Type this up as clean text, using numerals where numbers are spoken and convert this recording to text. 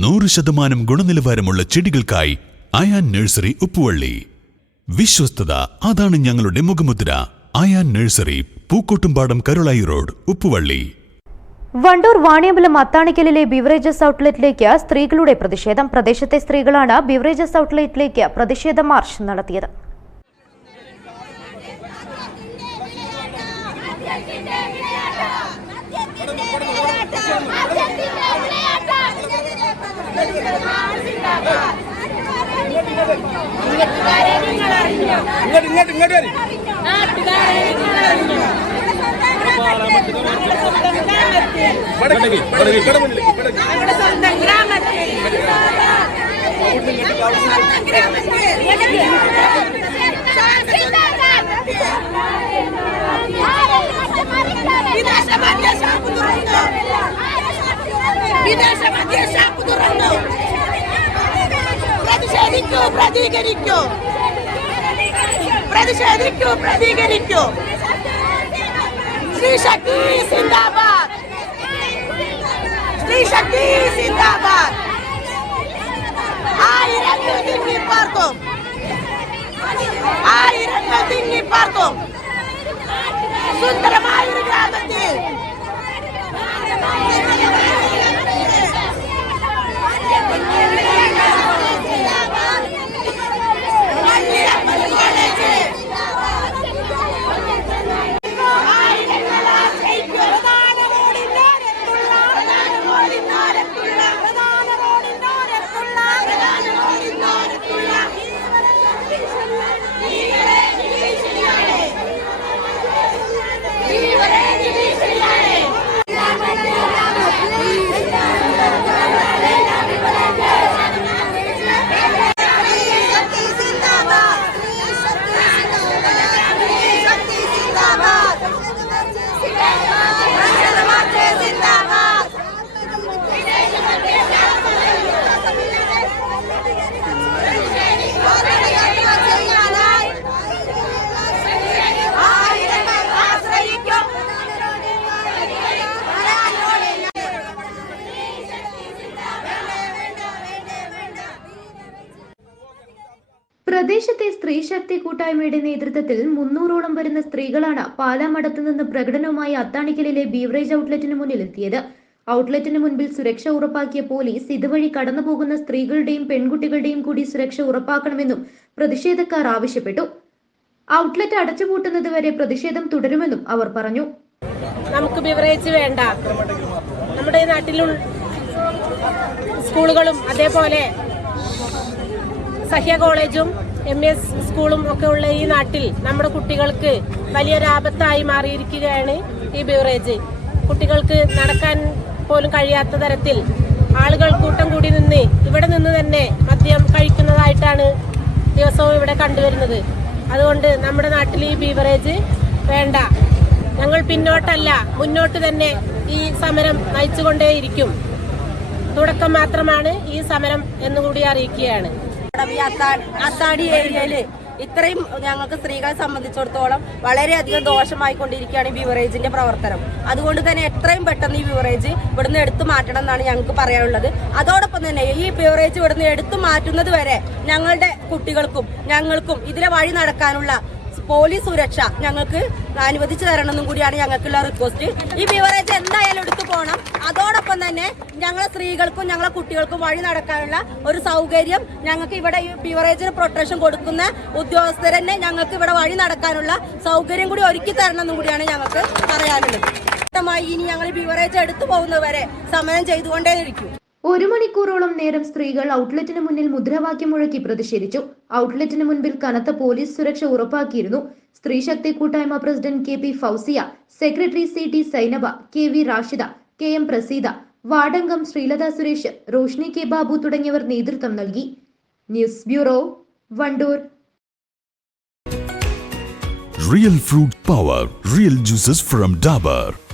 100% ഗുണനിലവാരമുള്ള ചെടികൾക്കായി അയാൻ നഴ്സറി ഉപ്പുവള്ളി. വിശ്വസ്തത, അതാണ് ഞങ്ങളുടെ മുഖമുദ്ര. Ayaan nursery, Pookkottumpadam, Karulai road, Uppuvalli. വണ്ടൂർ വാണിയമ്പലം അത്താണിക്കലിലെ ബിവറേജസ് ഔട്ട്ലെറ്റിലേക്ക് സ്ത്രീകളുടെ പ്രതിഷേധം. പ്രദേശത്തെ സ്ത്രീകളാണ് ബിവറേജസ് ഔട്ട്ലെറ്റിലേക്ക് പ്രതിഷേധ മാർച്ച് നടത്തിയത്. പ്രതികരിക്കൂ. സ്ത്രീ ശക്തി സിന്ദാബാദ്, സ്ത്രീ ശക്തി സിന്ദാബാദ്. ആയിരങ്ങൾ തിങ്ങിപ്പാർക്കും, ആയിരങ്ങൾ തിങ്ങിപ്പാർക്കും സുന്ദരമായൊരു ഗ്രാമത്തിൽ. പ്രദേശത്തെ സ്ത്രീശക്തി കൂട്ടായ്മയുടെ നേതൃത്വത്തിൽ 300ഓളം വരുന്ന സ്ത്രീകളാണ് പാലാമടത്തു നിന്ന് പ്രകടനവുമായി അത്താണിക്കലിലെ ബീവറേജ് ഔട്ട്ലെറ്റിന് മുന്നിലെത്തിയത്. ഔട്ട്ലെറ്റിന് മുൻപിൽ സുരക്ഷ ഉറപ്പാക്കിയ പോലീസ് ഇതുവഴി കടന്നുപോകുന്ന സ്ത്രീകളുടെയും പെൺകുട്ടികളുടെയും കൂടി സുരക്ഷ ഉറപ്പാക്കണമെന്നും പ്രതിഷേധക്കാർ ആവശ്യപ്പെട്ടു. ഔട്ട്ലെറ്റ് അടച്ചുപൂട്ടുന്നതുവരെ പ്രതിഷേധം തുടരുമെന്നും അവർ പറഞ്ഞു. നമുക്ക് ബീവറേജ് വേണ്ട. നമ്മുടെ നാട്ടിലുള്ള സ്കൂളുകളും അതേപോലെ സഹ്യ കോളേജും MS സ്കൂളും ഒക്കെ ഉള്ള ഈ നാട്ടിൽ നമ്മുടെ കുട്ടികൾക്ക് വലിയൊരു ആപത്തായി മാറിയിരിക്കുകയാണ് ഈ ബീവറേജ്. കുട്ടികൾക്ക് നടക്കാൻ പോലും കഴിയാത്ത തരത്തിൽ ആളുകൾ കൂട്ടം കൂടി നിന്ന് ഇവിടെ നിന്ന് തന്നെ മദ്യം കഴിക്കുന്നതായിട്ടാണ് ദിവസവും ഇവിടെ കണ്ടുവരുന്നത്. അതുകൊണ്ട് നമ്മുടെ നാട്ടിൽ ഈ ബീവറേജ് വേണ്ട. ഞങ്ങൾ പിന്നോട്ടല്ല, മുന്നോട്ട് തന്നെ ഈ സമരം നയിച്ചുകൊണ്ടേയിരിക്കും. തുടക്കം മാത്രമാണ് ഈ സമരം എന്നുകൂടി അറിയിക്കുകയാണ്. അത്താടി ഏരിയയില് ഇത്രയും ഞങ്ങൾക്ക് സ്ത്രീകളെ സംബന്ധിച്ചിടത്തോളം വളരെയധികം ദോഷമായിക്കൊണ്ടിരിക്കുകയാണ് ഈ ബിവറേജിന്റെ പ്രവർത്തനം. അതുകൊണ്ട് തന്നെ എത്രയും പെട്ടെന്ന് ഈ ബിവറേജ് ഇവിടുന്ന് എടുത്തു മാറ്റണം എന്നാണ് ഞങ്ങൾക്ക് പറയാനുള്ളത്. അതോടൊപ്പം തന്നെ ഈ ബിവറേജ് ഇവിടുന്ന് എടുത്തു മാറ്റുന്നത് വരെ ഞങ്ങളുടെ കുട്ടികൾക്കും ഞങ്ങൾക്കും ഇതിലെ വഴി നടക്കാനുള്ള പോലീസ് സുരക്ഷ ഞങ്ങൾക്ക് അനുവദിച്ചു തരണമെന്നും കൂടിയാണ് ഞങ്ങൾക്കുള്ള റിക്വസ്റ്റ്. ഈ ബിവറേജ് എന്തായാലും എടുത്തു പോകണം. അതോടൊപ്പം തന്നെ ഞങ്ങളെ സ്ത്രീകൾക്കും ഞങ്ങളെ കുട്ടികൾക്കും വഴി നടക്കാനുള്ള ഒരു സൗകര്യം ഞങ്ങൾക്ക് ഇവിടെ ഈ ബിവറേജിന് പ്രൊട്ടക്ഷൻ കൊടുക്കുന്ന ഉദ്യോഗസ്ഥരെന്നെ ഞങ്ങൾക്ക് ഇവിടെ വഴി നടക്കാനുള്ള സൗകര്യം കൂടി ഒരുക്കി തരണമെന്നും കൂടിയാണ് ഞങ്ങൾക്ക് പറയാനുള്ളത്. ഇനി ഞങ്ങൾ ബിവറേജ് എടുത്തു പോകുന്നവരെ സമരം ചെയ്തുകൊണ്ടേയിരിക്കും. 1 മണിക്കൂറോളം നേരം സ്ത്രീകൾ ഔട്ട്ലെറ്റിന് മുന്നിൽ മുദ്രാവാക്യം മുഴക്കി പ്രതിഷേധിച്ചു. ഔട്ട്ലെറ്റിന് മുൻപിൽ കനത്ത പോലീസ് സുരക്ഷ ഉറപ്പാക്കിയിരുന്നു. സ്ത്രീശക്തി കൂട്ടായ്മ president KP Fousiya, secretary CT Sainaba, KV Rashida, KM Praseeda, വാർഡംഗം ശ്രീലത സുരേഷ്, റോഷ്നി K ബാബു തുടങ്ങിയവർ നേതൃത്വം നൽകി. News bureau, Wandoor. Real fruit power, real juices from Dabur.